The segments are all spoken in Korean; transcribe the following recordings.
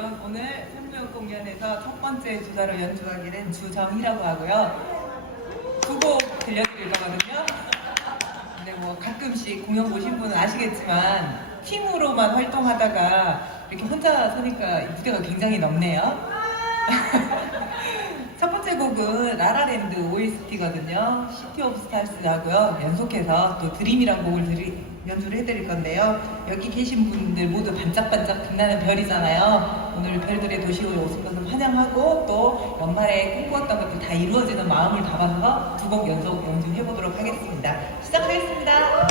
전 오늘 성교육 공연에서 첫 번째 주자로 연주하게 된 주정희라고 하고요. 두 곡 들려드릴 거거든요. 근데 뭐 가끔씩 공연 보신 분은 아시겠지만 팀으로만 활동하다가 이렇게 혼자 서니까 무대가 굉장히 넓네요. 첫 번째 곡은 라라랜드 OST거든요. 시티 오브 스타즈 하고요. 연속해서 또 드림이란 곡을 연주를 해드릴 건데요. 여기 계신 분들 모두 반짝반짝 빛나는 별이잖아요. 오늘 별들의 도시로 오신 것을 환영하고 또 연말에 꿈꾸었던 것들 다 이루어지는 마음을 담아서 두 곡 연속 연주해보도록 하겠습니다. 시작하겠습니다.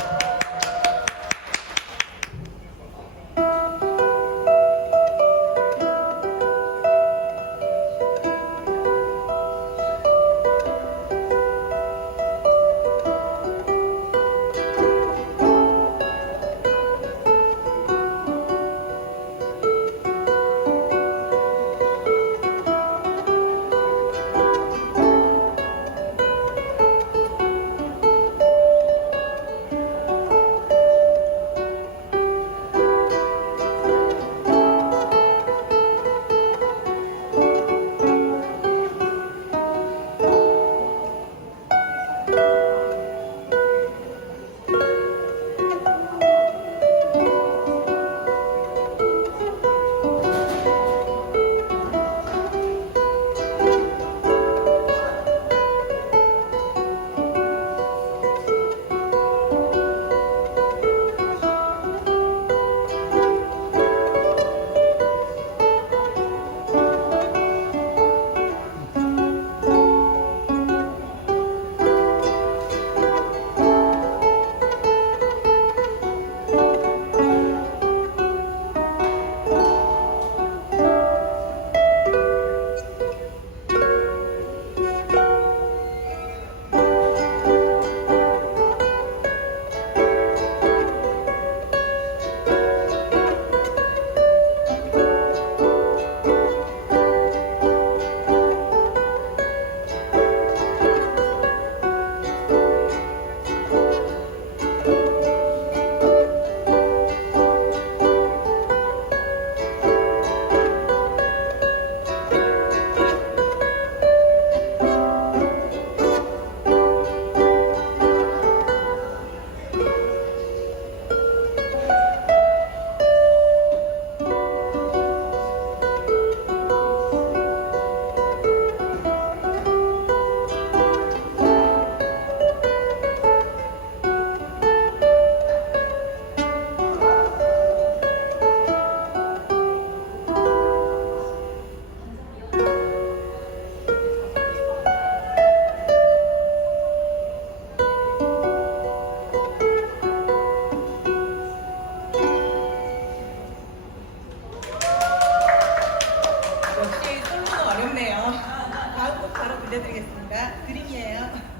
역시 솔로는 어렵네요. 다음 곡 바로 들려드리겠습니다. 드림이에요.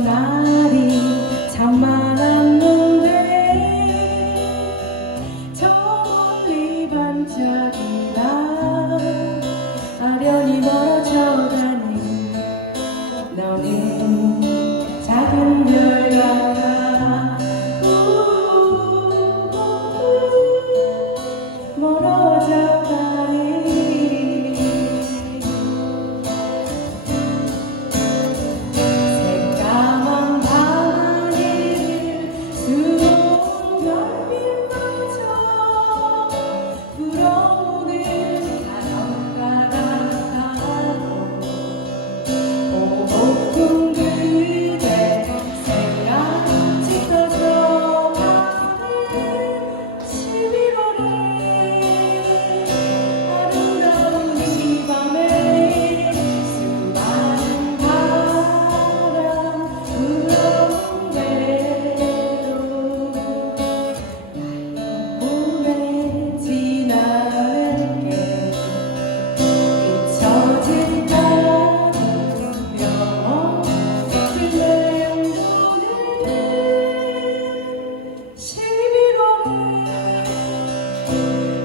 있던 날이 참 많았는데 저 멀리 반짝이다 아련히 멀어져가는 너는 작은 별 같아 멀어져가니 새까만 밤하늘을 수놓은 별빛마저 불어오는 바람과 같아도 오고픈 그대 생각 짙어져가는 11월에 아름다운 이 밤에 수많은 바람 불어오네도 날 보내지 않을게 잊혀진 다른 명언들 내용도는 11월에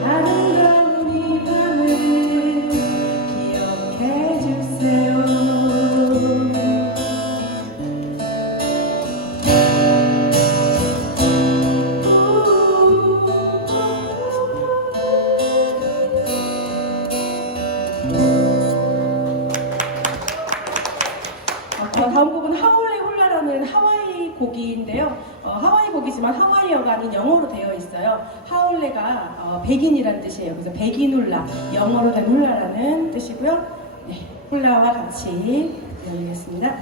아름다운 이 밤을 기억해 주세요. 다음 곡은 하울레 홀라라는 하와이 곡인데요. 하와이 곡이지만 하와이어가 아닌 영어로 되어 있어요. 하울레가 백인이라는 뜻이에요. 그래서 백인 홀라, 영어로 된 홀라라는 뜻이고요. 네, 홀라와 같이 들려드리겠습니다.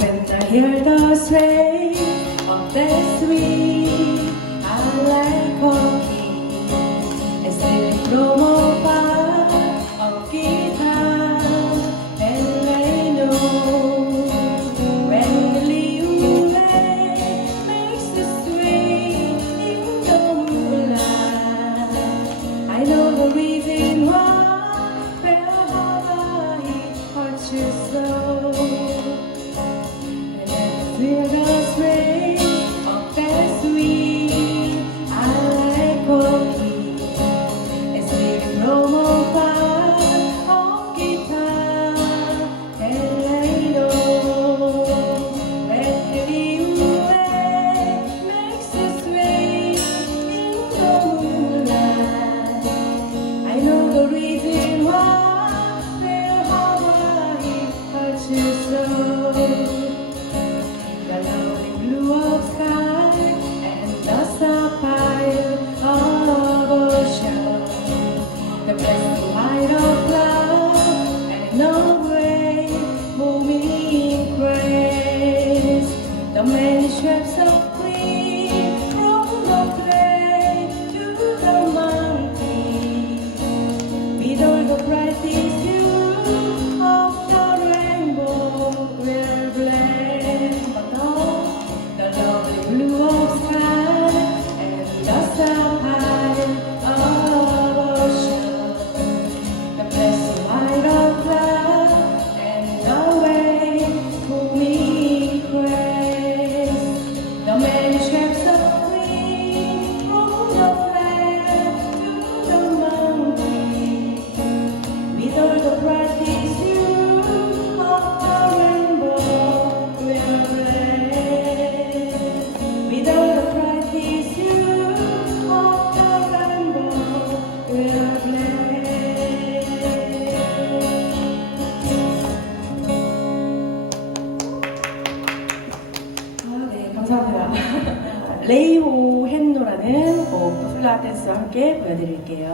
When I hear the strain of that sweet I like coffee and stealing from afar of guitar and I know when the moonlight makes the swing in the moonlight I know the reason why wherever it hurts you so feel the spring of that sweet I like coffee it's living from afar of guitar and I know when the moonlight makes us sway in the moonlight I know the reason why where Hawaii hurts you so the lovely blue of sky and the sapphire of ocean, the blessed light of love and no way moving grace, the many shapes of green from the plain to the mountain, with all the brightest hue of the rainbow we're blessed. The lovely blue of sky and the sapphire of ocean, the blessed light of love and the way moving grace, the many shapes of green from the plain to the mountain, with all the brightest hue of the rainbow we're blessed. With all the brightest hue of the rainbow we're blessed. 네, 감사합니다. 레이호 헨노라는 곡 플라 댄스와 함께 보여드릴게요.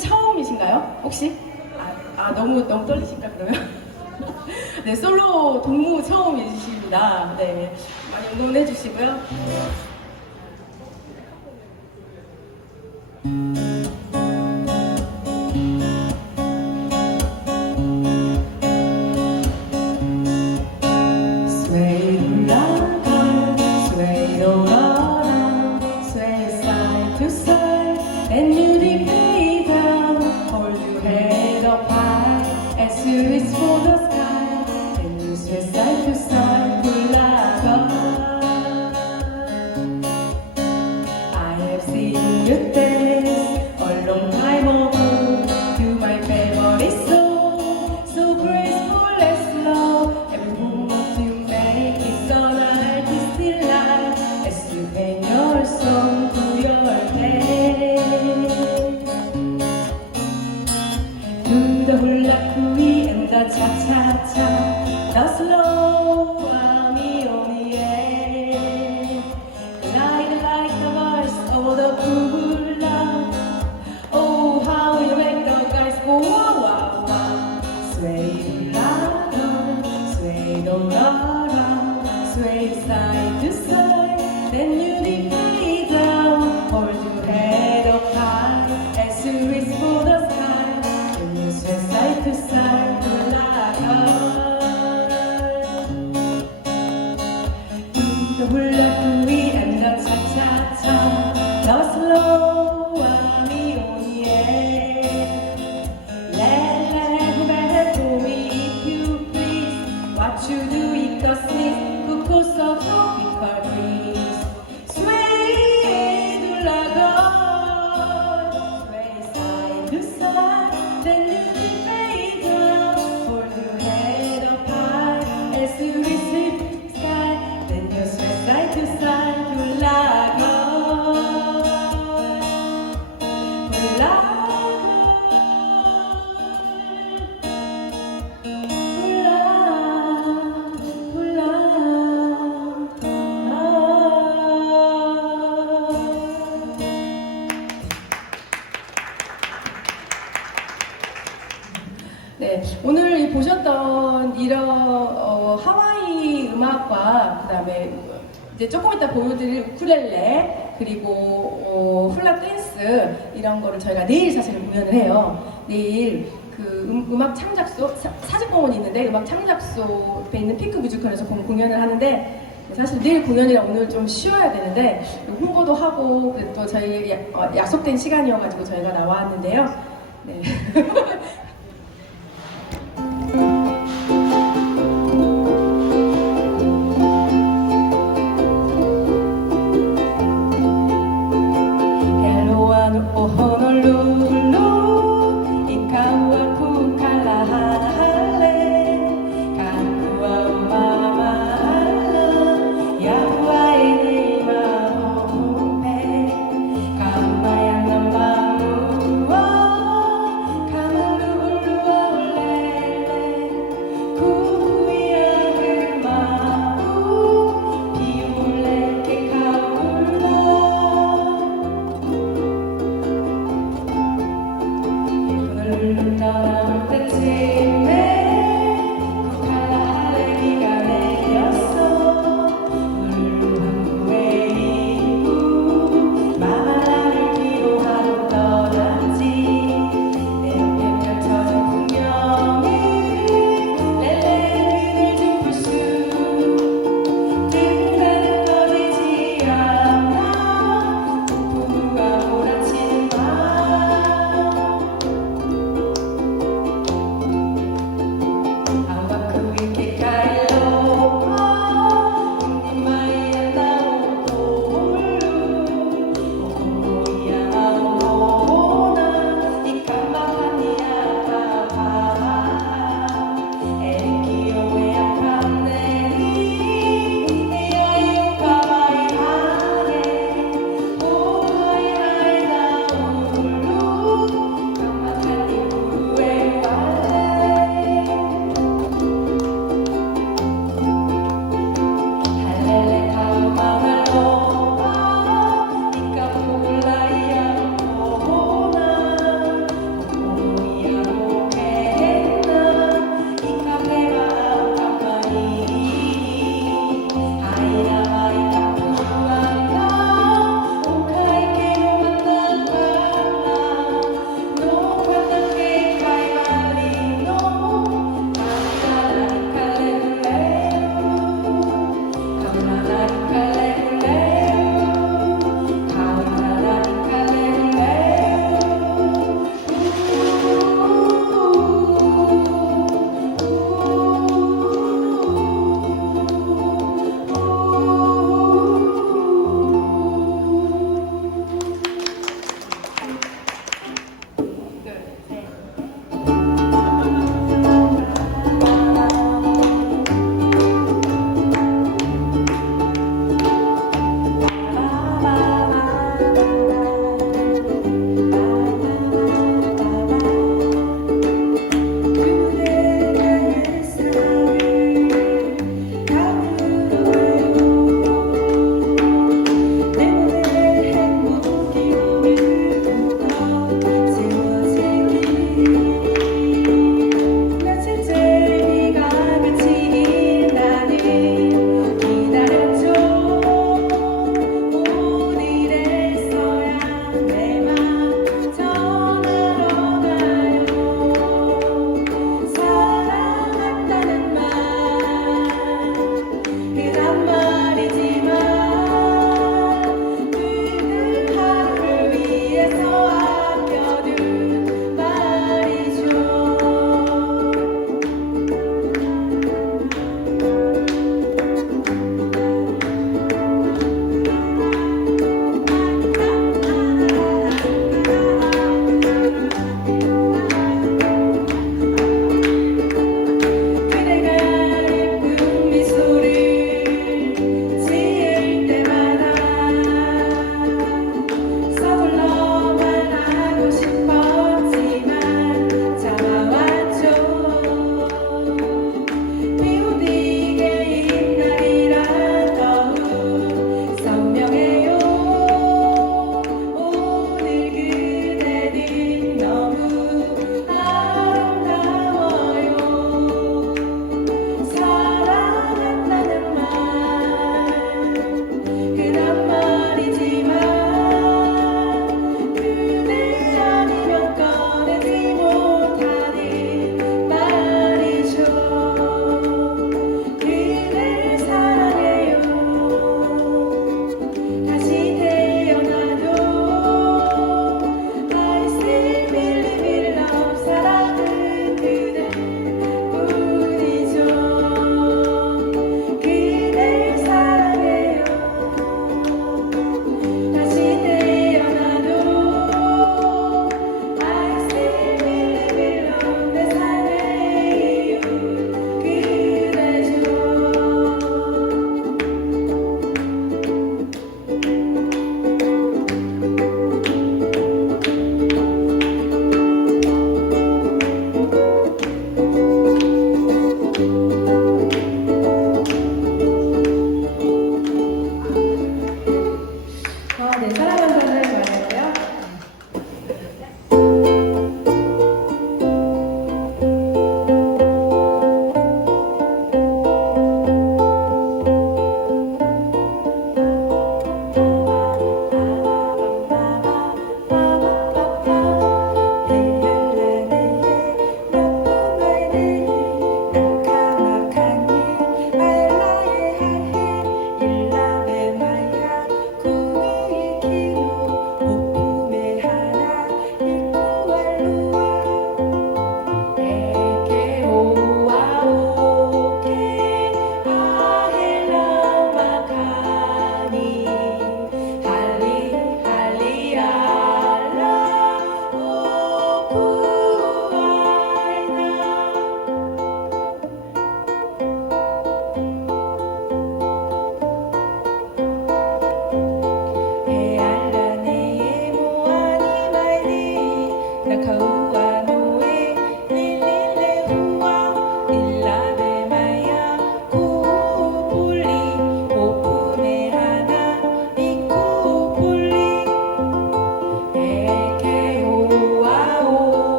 처음이신가요? 혹시? 너무 떨리실까 그러면? 네, 솔로 동무 처음이십니다. 네, 많이 응원해 주시고요. And you dig me down, hold your head up high as you reach for the sky. And you sway side to side, 불러가. I have seen you dance a long time ago to my favorite song, so graceful and slow. Every movement you make is an artistic delight as you bend your song to your head. To the hula cooey and the cha-cha-cha, the slow army on the air. Glide like the voice of the hula. Oh, how you make the guys go wow, wow, wow. Sway la la, sway la la, sway side to side, then you dip me down, hold your head up high as you reach for the sky. Side to side, the hula cooey and the cha-cha-cha, the slow army on the air. Let go me if you please. What you do it the sneeze, who calls the tropical breeze. Sway to la sway side to side, then you you receive sky, then you sway side to side, you like 네, 오늘 보셨던 이런 하와이 음악과 그다음에 이제 조금 이따 보여드릴 우쿨렐레 그리고 훌라 댄스 이런 거를 저희가 내일 사실은 공연을 해요. 내일 그 음악 창작소 사직공원이 있는데 음악 창작소 옆에 있는 핑크 뮤지컬에서 공연을 하는데 사실 내일 공연이라 오늘 좀 쉬어야 되는데 홍보도 하고 또 저희 약속된 시간이어가지고 저희가 나왔는데요. 네.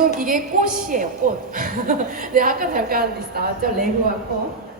지금 이게 꽃이에요, 꽃. 네, 아까 잠깐 나왔죠? 레고와 꽃.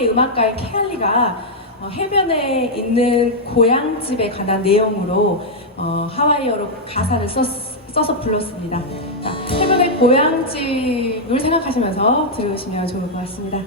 하와이의 음악가인 케알리가 해변에 있는 고향집에 관한 내용으로 하와이어로 가사를 써서 불렀습니다. 자, 해변의 고향집을 생각하시면서 들으시면 좋을 것 같습니다.